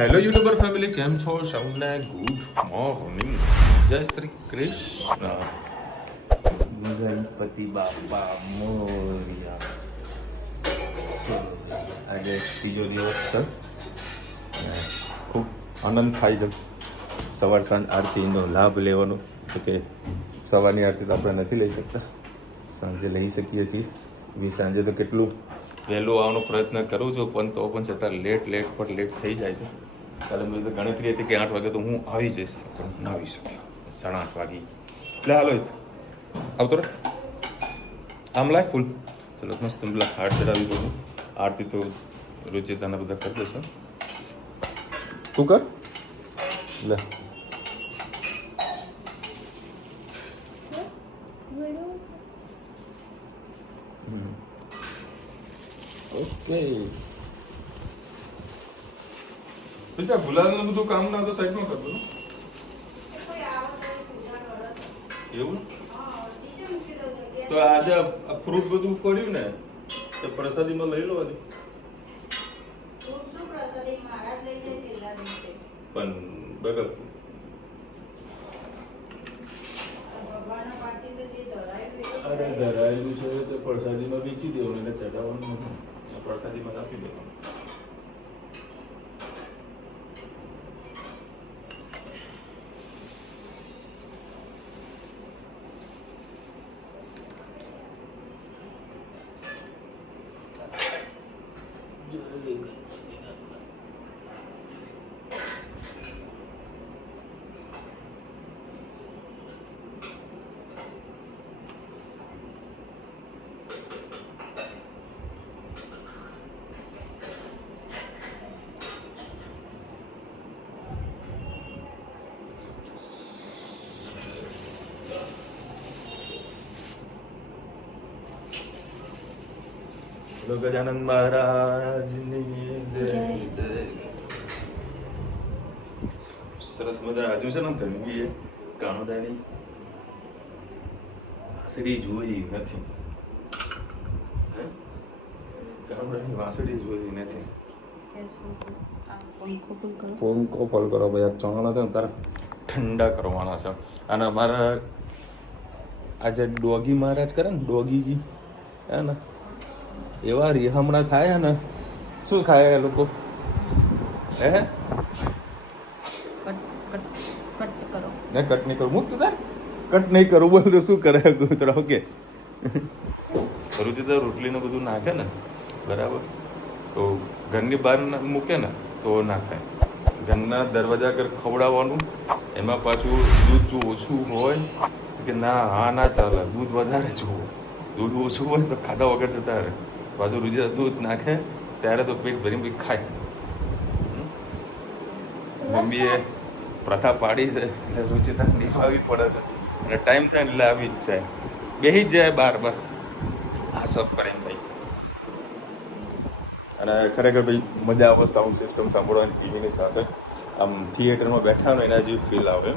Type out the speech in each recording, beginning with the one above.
Hello YouTuber family, કેમ છો? સૌને ગુડ મોર્નિંગ, જય શ્રી કૃષ્ણ. ગણપતિ બાપા મોર્યા. આજે ત્રીજો દિવસ છે. ખૂબ આનંદ થાય છે સવાર સાંજ આરતીનો લાભ લેવાનો. તો કે સવારની આરતી તો આપણે નથી લઈ શકતા, સાંજે લઈ શકીએ છીએ. બી સાંજે તો કેટલું વહેલું આવવાનો પ્રયત્ન કરું છું, પણ તો પણ છતાં લેટ થઈ જાય છે. કાલે મેં તો ગણતરી હતી કે 8 વાગે તો હું આવી જઈશ, પણ ના આવી શક્યો. 8:30 વાગી. એટલે હાલો આવતો રે આમ લાય ફૂલ. ચલો મસ્ત પેલા હાર ચડાવી દઉં. આરતી તો રુચિતાના બધા કરી દેશે. તું કર લે. ઓકે, બેટા ગુલાલનું બધું કામ ના તો સાઈડમાં કર દો. એવું તો આજે ફ્રૂટ બધું પડ્યું ને તો પ્રસાદીમાં લઈ લો. આજે પણ બગલ અરે ધરાયેલું છે તો પ્રસાદીમાં વેચી દેવાનું, એટલે ચડાવવાનું નથી, પ્રસાદીમાં આપી દેવાનું. ગજાનંદ મહારાજની જય. સરસ મજા. હજુ છે ને ધનવી કાણોદાની વાંસળી જોઈ નથી. કાણોદાની વાંસળી જોઈ નથી. પંખો ફોલ કરો ભાઈ. ચણા છે ને તારે ઠંડા કરવાના છે. અને અમારા આજે ડોગી મહારાજ કરે ને, ડોગીજી હે ને, એવા રીહમણા થાય ને. શું ખાય એ લોકો? હે કટ નહીં કરું. મુક્ત તાર કટ નહીં કરું બોલ તો શું કરે? કૂતરો કે રુચિ તો રોટલીને બધું નાખે ને બરાબર, તો ઘરની બહાર મૂકે ને તો ના ખાય. ઘરના દરવાજા આગળ ખવડાવવાનું. એમાં પાછું દૂધ જો ઓછું હોય કે ના, હા ના ચાલે, દૂધ વધારે જુઓ. દૂધ ઓછું હોય તો ખાધા વગર જતા રહે. પાછું રુચિ દૂધ નાખે ત્યારે તો પેટ ભરીને બી ખાય. મમ્મીએ પ્રથા પાડી છે એટલે રુચિતા નિભાવવી પડે છે. અને ટાઈમ થાય ને એટલે આવી જ જાય, બેસી જ જાય બહાર બસ આ સબ કરે ભાઈ. અને ખરેખર ભાઈ મજા આવે સાઉન્ડ સિસ્ટમ સાંભળવાની ટીવીની સાથે. આમ થિયેટરમાં બેઠા હોય એના જેવી ફીલ આવે.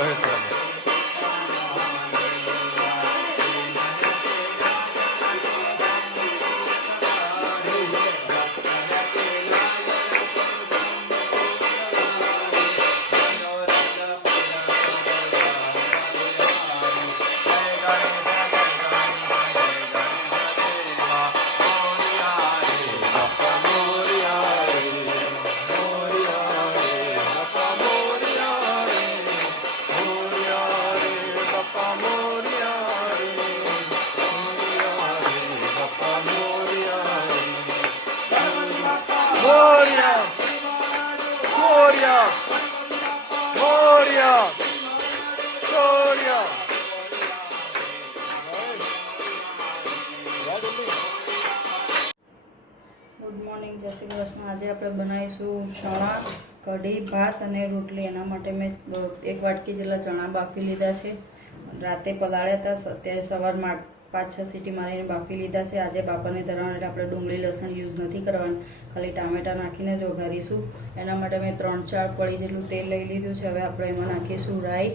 દહેજ Gloria! Gloria! Gloria! Gloria! Good morning, જય શ્રી કૃષ્ણ. આજે આપણે બનાવીશું ચણા, કઢી, ભાત અને રોટલી. એના માટે મેં 1 વાટકી જેટલા ચણા બાફી લીધા છે. રાતે પલાળ્યા હતા, અત્યારે સવારમાં 5-6 સીટી મારીને બાફી લીધા છે. આજે બાપાને ધરવાનું એટલે આપણે ડુંગળી લસણ યુઝ નથી કરવાનું, ખાલી ટામેટા નાખીને જ વઘારીશું. એના માટે મેં 3-4 પડી જેટલું તેલ લઈ લીધું છે. હવે આપણે એમાં નાખીશું રાઈ,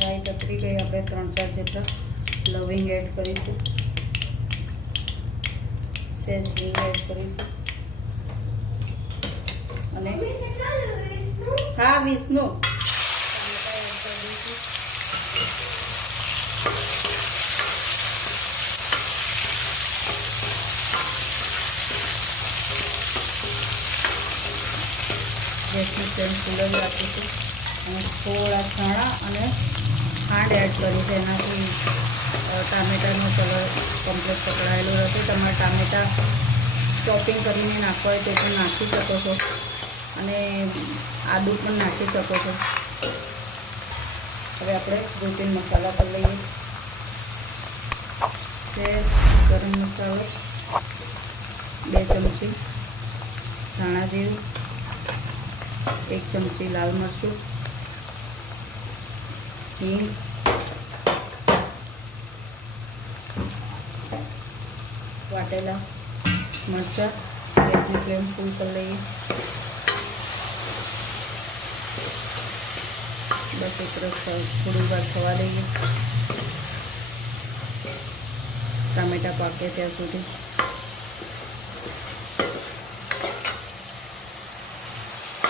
રાઈ તતરી ગઈ. આપણે 3-4 જેટલા લવિંગ એડ કરીશું, સેજ હિંગ એડ કરીશું અને હા વિષ્ણુ ગેસની ફ્લેમ ફૂલ જ રાખીશું અને થોડા ચણા અને ખાંડ એડ કરી છે. એનાથી ટામેટાનો કલર કમ્પ્લીટ પકડાયેલો રહેશે. તમારે ટામેટા ચોપિંગ કરીને નાખવા હોય તો પણ નાખી શકો છો અને આદું પણ નાખી શકો છો. હવે આપણે રૂટીન મસાલા પર લઈએ. સેજ ગરમ મસાલો, 2 ચમચી ધાણા જીરું, 1 ચમચી લાલ મરચું, હિંગ, વાટેલા મરચાં. ગેસની ફ્લેમ ફૂલ કરી લઈએ. બસ એક રસ થોડી વાર થવા દઈએ, ટામેટા પાકે ત્યાં સુધી.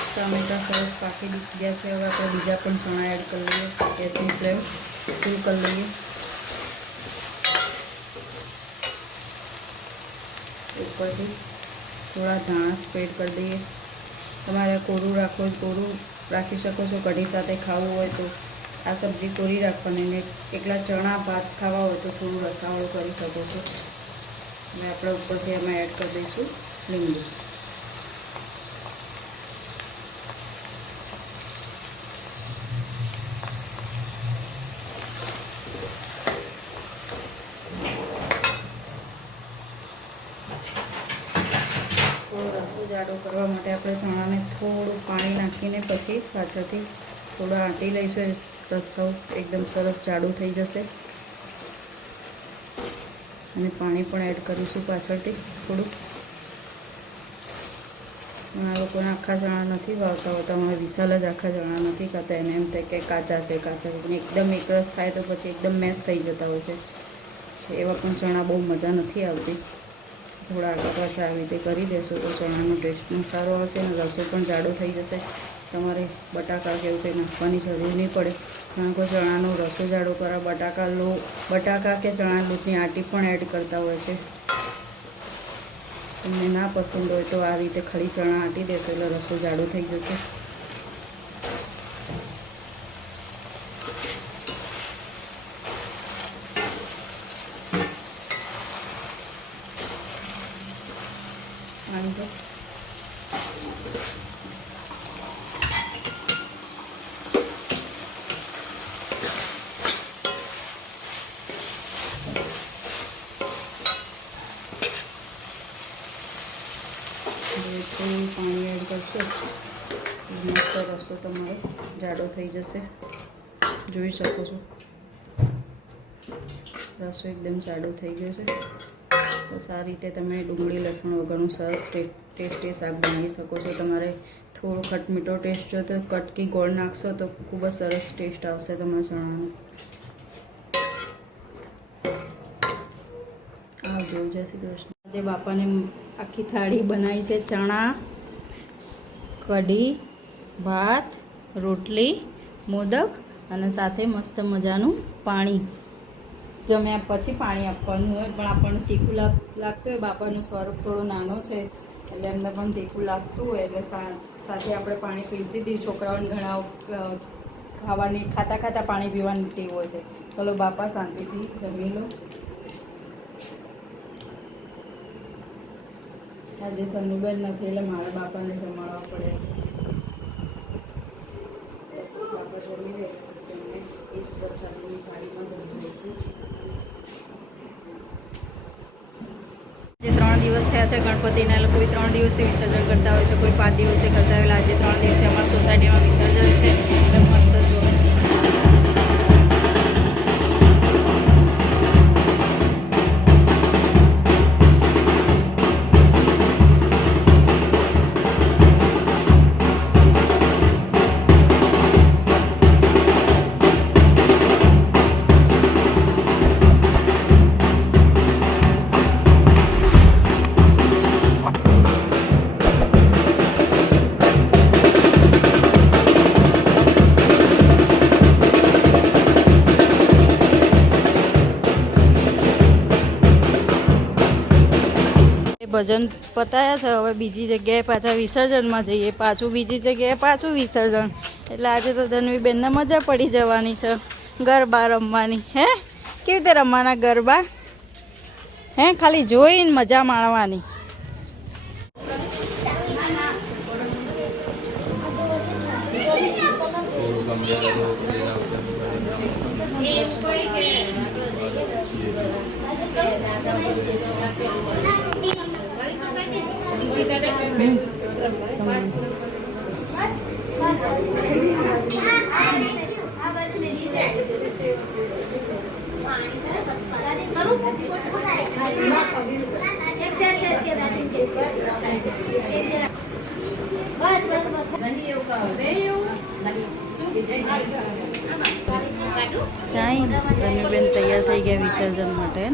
ટામેટા સરસ પાકી ગયા છે. હવે આપણે બીજા પણ ચણા એડ કરી લઈએ. ગેસની ફ્લેમ ફૂલ કરી લઈએ. ઉપરથી થોડા ધાણા સ્પ્રેડ કરી દઈએ. તમારે કોરું રાખવું હોય કોરું રાખી શકો છો. કઢી સાથે ખાવું હોય તો આ સબ્જી કોરી રાખવાની, ને એકલા ચણા ભાત ખાવા હોય તો થોડું રસાવાળું કરી શકો છો. અને આપણે ઉપરથી એમાં એડ કરી દઈશું લીંબુ. જાડો કરવા માટે આપણે ચણાને થોડું પાણી નાખીને પછી પાછળથી થોડું આંટી લઈશું. રસ્સો એકદમ સરસ જાડું થઈ જશે. અને પાણી પણ એડ કરીશું પાછળથી થોડું. ઘણા લોકોને આખા ચણા નથી ભાવતા હોતા. અમારે વિશાલ જ આખા ચણા નથી ખાતા. એને એમ થાય કે કાચા છે પણ એકદમ એકરસ થાય તો પછી એકદમ મેશ થઈ જતા હોય છે. એવા પણ ચણા બહુ મજા નથી આવતી. થોડા આગળ પાછળ આવી રીતે કરી દેશો તો ચણાનો ટેસ્ટ પણ સારો આવશે અને રસો પણ જાડો થઈ જશે. તમારે બટાકા કે એવું કંઈ નાખવાની જરૂર નહીં પડે. કારણ કે ચણાનો રસો જાડો કરવા બટાકા કે ચણા લોટની આટી પણ એડ કરતા હોય છે. તમને ના પસંદ હોય તો આ રીતે ખાલી ચણા આટી દેશો એટલે રસો જાડો થઈ જશે. થોડું પાણી એડ કરશો મસ્ત રસો તમારો જાડો થઈ જશે. જોઈ શકો છો. રસો એકદમ જાડો થઈ ગયો છે. બસ આ રીતે તમે ડુંગળી લસણ વગરનું સરસ ટેસ્ટી શાક બનાવી શકો છો. તમારે થોડો ખટમીઠો ટેસ્ટ જો તો કટકી ગોળ નાખશો તો ખૂબ જ સરસ ટેસ્ટ આવશે તમારા ચણાનો. આવજો. જય શ્રી કૃષ્ણ. આજે બાપાને આખી થાળી બનાવી છે. ચણા, કઢી, ભાત, રોટલી, મોદક અને સાથે મસ્ત મજાનું પાણી. જમ્યા પછી પાણી આપવાનું હોય, પણ આપણને તીખું લાગતું હોય. બાપાનો સ્વરૂપ થોડો નાનો છે એટલે એમને પણ તીખું લાગતું હોય એટલે સાથે આપણે પાણી પીરસી દઈએ. છોકરાઓને ઘણા ખાતા પાણી પીવાની ટેવ હોય છે. ચલો બાપા શાંતિથી જમી લો. આજે તનુબેન નથી એટલે મારા બાપાને જમાડવા પડે છે. બાપા જમી લે પછી અમે એ જ પ્રસાદની થાળીમાં જમી લઈશું. જે 3 દિવસ થયા છે ગણપતિના, એટલે કોઈ 3 દિવસે વિસર્જન કરતા હોય છે, કોઈ 5 દિવસે કરતા હોય. આજે 3 દિવસે અમારા સોસાયટીમાં વિસર્જન છે એટલે મસ્ત જો. ભજન પતાયા છે. હવે બીજી જગ્યાએ પાછા વિસર્જનમાં જઈએ. પાછું બીજી જગ્યાએ પાછું વિસર્જન. એટલે આજે તો ધનવીબેનને મજા પડી જવાની છે ગરબા રમવાની. હે કેવી રીતે રમવાના ગરબા? હે ખાલી જોઈને મજા માણવાની. ચાઈ ધનુબેન તૈયાર થઈ ગયા વિસર્જન માટે.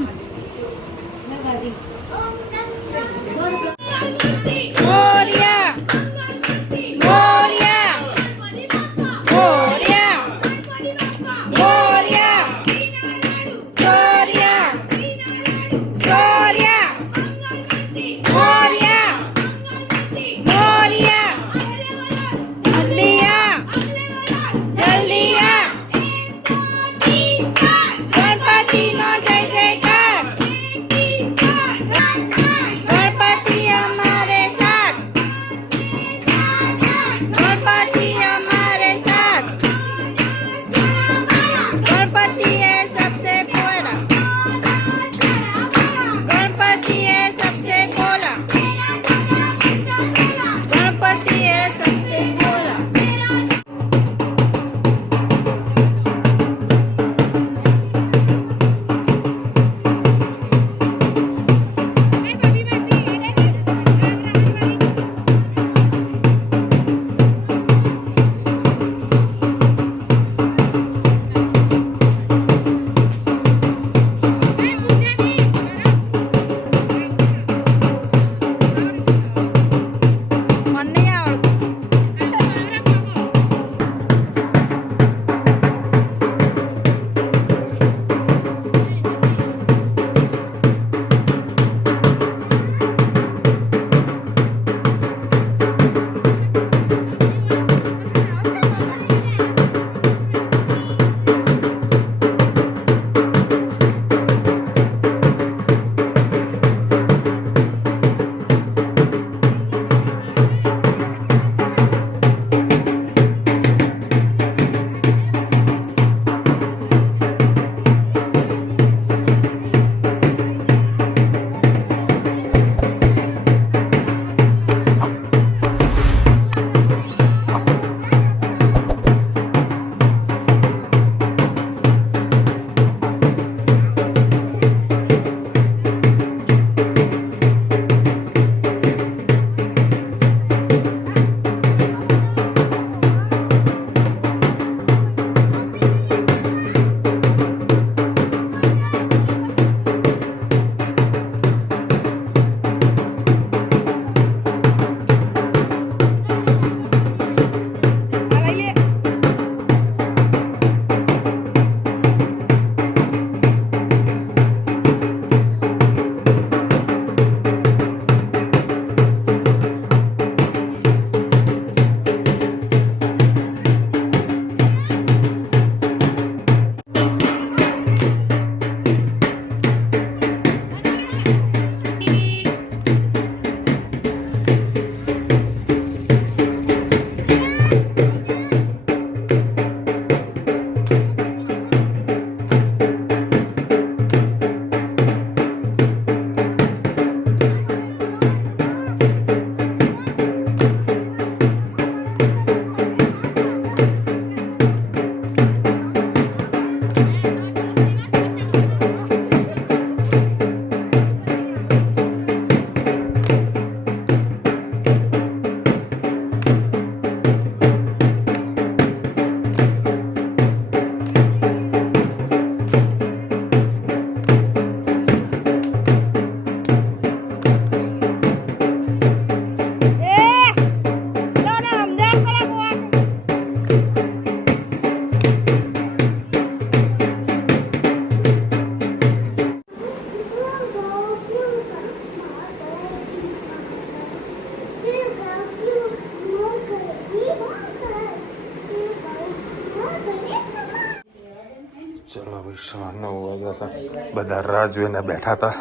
ચલો ભાઈ 9 વાગ્યા છે બધા રાહ જોઈને બેઠા હતા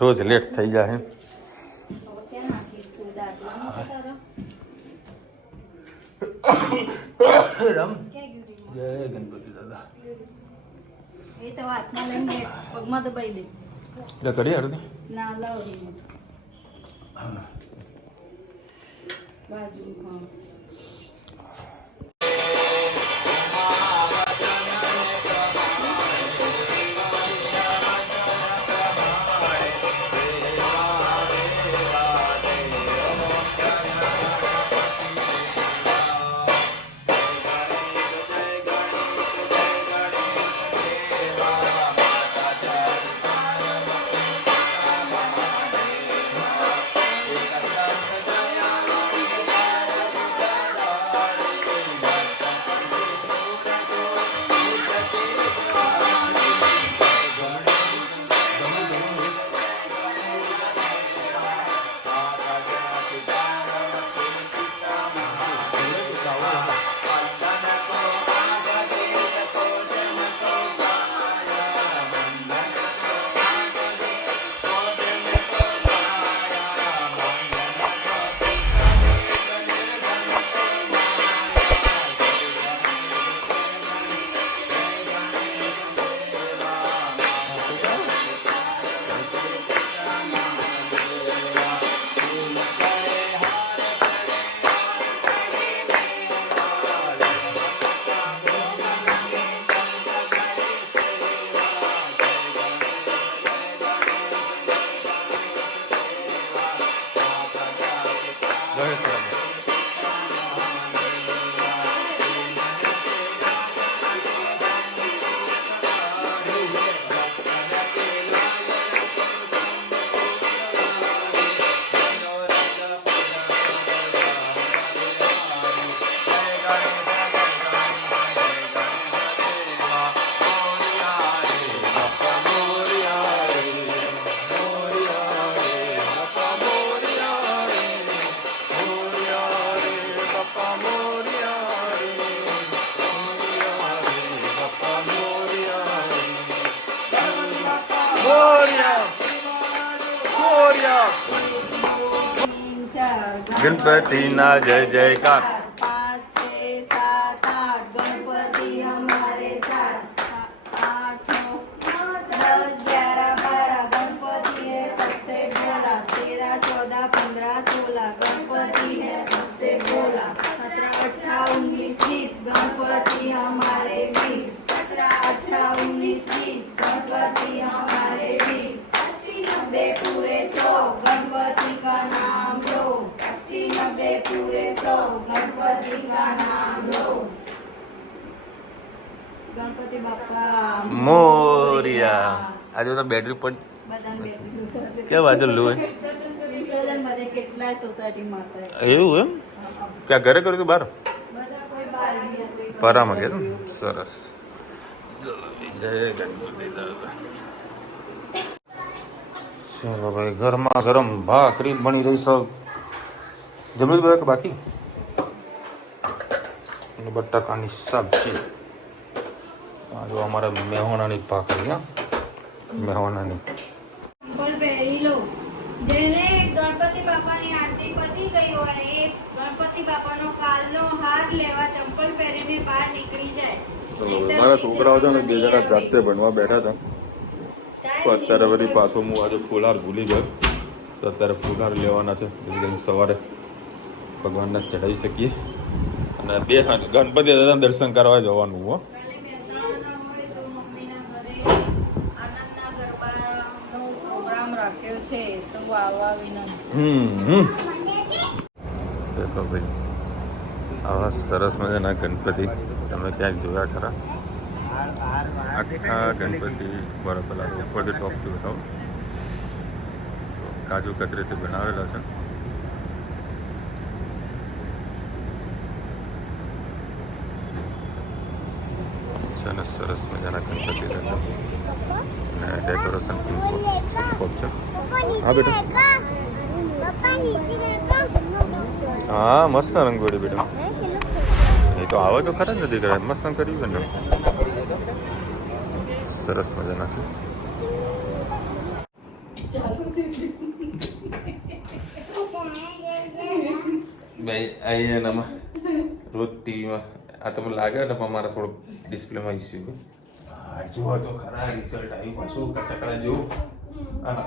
રોજ લેટ થઈ જાય રામ જય ગણપતિ દાદા એ તો હાથમાં લઈને પગમાં દબાઈ દે એટલે કરી આરતી ના લાવ બાજુ હા गणपति ना जय जयकार 5 6 7 8 गणपति हमारे साथ 8 9 10 11 12 गणपति है सबसे भोला 13 14 15 16 गणपति है सबसे भोला 17 18 19 20 गणपति हमारे 20 17 18 19 20 गणपति हमारे 20 80 90 पूरे 100 गणपति का नाम लो 80 90 पूरे 100 गणपति का नाम लो गणपति बापा मोरिया આજે તો બેટરી પણ બધાને બેટરી કેમ આજે લો વિસર્જન બધે કેટલાય સોસાયટીમાં થાય એવું એમ ક્યાં ઘરે કર્યું કે બહાર બધા કોઈ બહાર ગયા કોઈ પરામાં ગયા સરસ જય ગણપતિ દાદા ચલો ભાઈ ગરમા ગરમ ભાખરી બની રહી સૌ જમી લીધું કે બાકી અને બટાકાની સબ્જી આ જો અમારા મહેમાનાની ભાખરી હા મહેમાનાની ચંપલ પહેરી લો જેને ગણપતિ બાપાની આરતી પતી ગઈ હોય એ ગણપતિ બાપાનો કાલનો હાર લેવા ચંપલ પહેરીને બહાર નીકળી જાય મારા છોકરાઓ છે ને બે જણા જાતે ભણવા બેઠા હતા તો અત્યારે બધી પાછો હું આજે ફુલાર ભૂલી ગયો તો અત્યારે ફુલાર લેવાના છે એટલે સવારે ભગવાનને ચઢાવી શકીએ અને બે ગણપતિ દાદા દર્શન કરવા જવાનું હો કાલે મહેસાણા હોય તો મમ્મીના ઘરે આનંદના ગરબાનો પ્રોગ્રામ રાખ્યો છે તો આવવા વિનંતી દેખો ભાઈ આવા સરસ મજાના ગણપતિ તમે ક્યાંક જોયા ખરા આખા ગણપતિ બરાબર પેલા ઉપરથી ટોપથી બતાવો કાજુ કતરીથી બનાવેલા છે અને સરસ મજાના ગણપતિ દાદા અને ડેકોરેશન ખૂબ છે હા બેટા હા મસ્ત રંગોળી બેટા એ તો આવે તો ખરા જ નથી કરે મસ્ત કર્યું છે ને સરસ મજાના છે. ભાઈ અહીંયાનામાં રોજ ટીવીમાં આ તમને લાગે ને પણ મારા થોડુંક ડિસ્પ્લેમાં ઇસ્યુ. હા જુઓ તો ખરા રિઝલ્ટ આવ્યું પાછું કચકડા જેવું. હા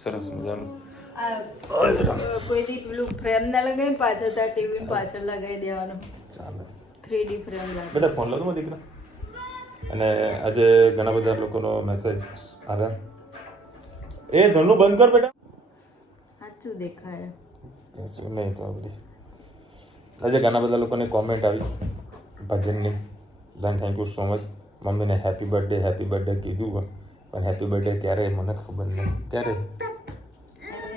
સરસ મજાનું. કોઈ દી પેલું ફ્રેમ ના લગાવી પાછળ તાર ટીવી પાછળ લગાવી દેવાનું. ચાલે 3D ફ્રેમ લાગે. બેટા ફોન લો દીકરા. અને આજે ઘણા બધા લોકોનો મેસેજ આવ્યા. એ ધનુ બંધ કર બેટા. સાચું દેખાય. નહીં તો બધી આજે ઘણા બધા લોકોની કોમેન્ટ આવી ભજનની. Thank you so much. મમ્મીને હેપી બર્થડે કીધું પણ હેપી બર્થડે ક્યારે મને ખબર નહીં ક્યારે.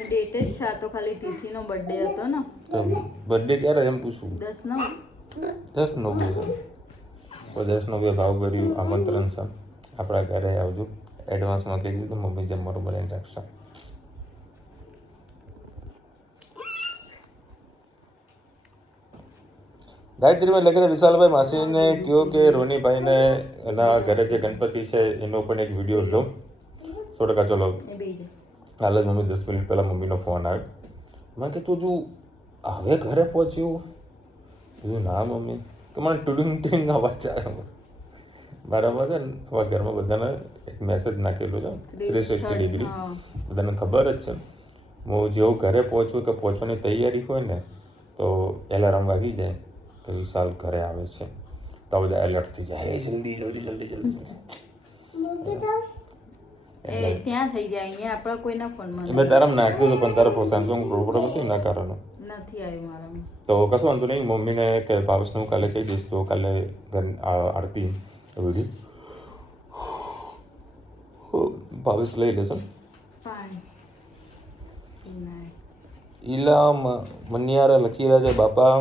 ડેટ જ છે તો ખાલી તિથિનો બર્થડે હતો ને. બર્થડે ક્યારે એમ પૂછું. 10/9 છે. તો 10/9 ભાવ ભર્યું આમંત્રણ છે આપણા ઘરે આવજો. એડવાન્સમાં કહી દીધું મમ્મી જમવાનું બનાવીને રાખશે. ગાયત્રીમાં લખેલા વિશાલભાઈ માસીને કહો કે રોનીભાઈને એના ઘરે જે ગણપતિ છે એનો પણ એક વિડીયો લો. 100% ચલો. હાલ જ મમ્મી 10 મિનિટ પહેલાં મમ્મીનો ફોન આવ્યો. મેં કીધું તું હવે ઘરે પહોંચ્યું. કીધું ના મમ્મી કે મને ટુડિંગ અવાજ આવ્યો. બરાબર છે ને હવે ઘરમાં બધાને એક મેસેજ નાખેલો છે 360 ડિગ્રી. બધાને ખબર જ છે. હું જેવું ઘરે પહોંચું કે પહોંચવાની તૈયારી હોય ને તો એલાર્મ વાગી જાય તો વિશાલ ઘરે આવે છે તો બધા એલર્ટ થઈ જાય જલ્દી. એ ત્યાં થઈ જાય અહીંયા આપણા કોઈના ફોનમાં મેં તારામ નાખ્યું હતું પણ તારા સેમસંગ પ્રોબ્લેમ હતી ના કારણે નથી આવ્યું મારામાં. તો કશું વાંધો નહીં. મમ્મીને કે ભાવેશને હું કાલે કહી દઈશ તો કાલે આરતી વિધિ ભાવેશ લઈ લેશે. ઈલા મનિયારા લખી રહ્યા છે બાપા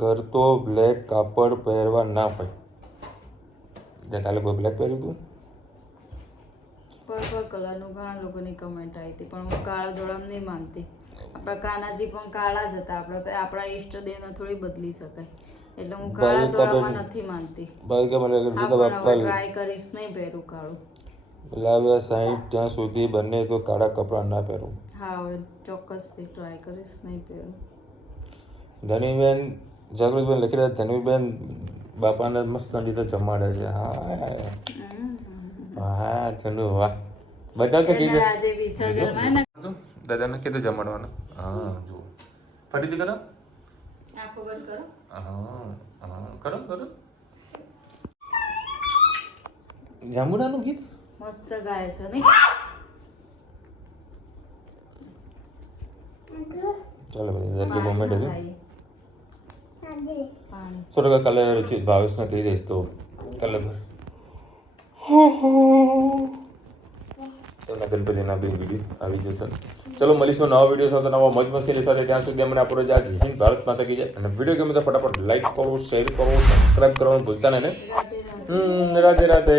ઘર તો બ્લેક કાપડ પહેરવા ના પડે. કાલે કોઈ બ્લેક પહેર્યું હતું. પર્પલ કલરનું ઘણા લોકોની કમેન્ટ આવી હતી પણ હું કાળા ધોળામ નહીં માનતી. આપણા કાનાજી પણ કાળા જ હતા. આપણા ઈષ્ટદેવને થોડી બદલી શકાય એટલે હું કાળા ધોળામાં નથી માનતી. ભાઈ કે મને ટ્રાય કરીશ નહીં પહેરું કાળું. લાવ્યા 60 ત્યાં સુધી બંને તો કાળા કપડાં ના પહેરું. હા હવે ચોક્કસથી ટ્રાય કરીશ નહીં પહેરું. ધનીબેન જાગૃતિબેન લખી રહ્યા ધનીબેન બાપાને મસ્ત રીતે જમાડે છે. હા ચંદુ વાહ બધા તો કીધું આજે વિસર્જનમાં ને દાદાને કીધું જમાડવાનું. હા જુઓ ફરીથી કરો. આંખો બંધ કરો. હા કરો. જાંબુડાનું ગીત મસ્ત ગાય છે નહીં. ચાલો એટલી મોમેન્ટ હતી. પાણી 100% કાલે ભાવેશને કહી દઈશ તો કાલે એમના ગણપતિના બે વિડીયો આવી જશે. ચલો મળીશું નવા વિડીયો સાથે નવા મોજ મસ્તી સાથે. ત્યાં સુધી અમને આપણો જય હિન્દ ભારત માતા કી જય. અને વિડીયો ગમે તો ફટાફટ લાઈક કરો, શેર કરો, સબસ્ક્રાઈબ કરવાનું ભૂલતા નહીં. રાધે રાધે.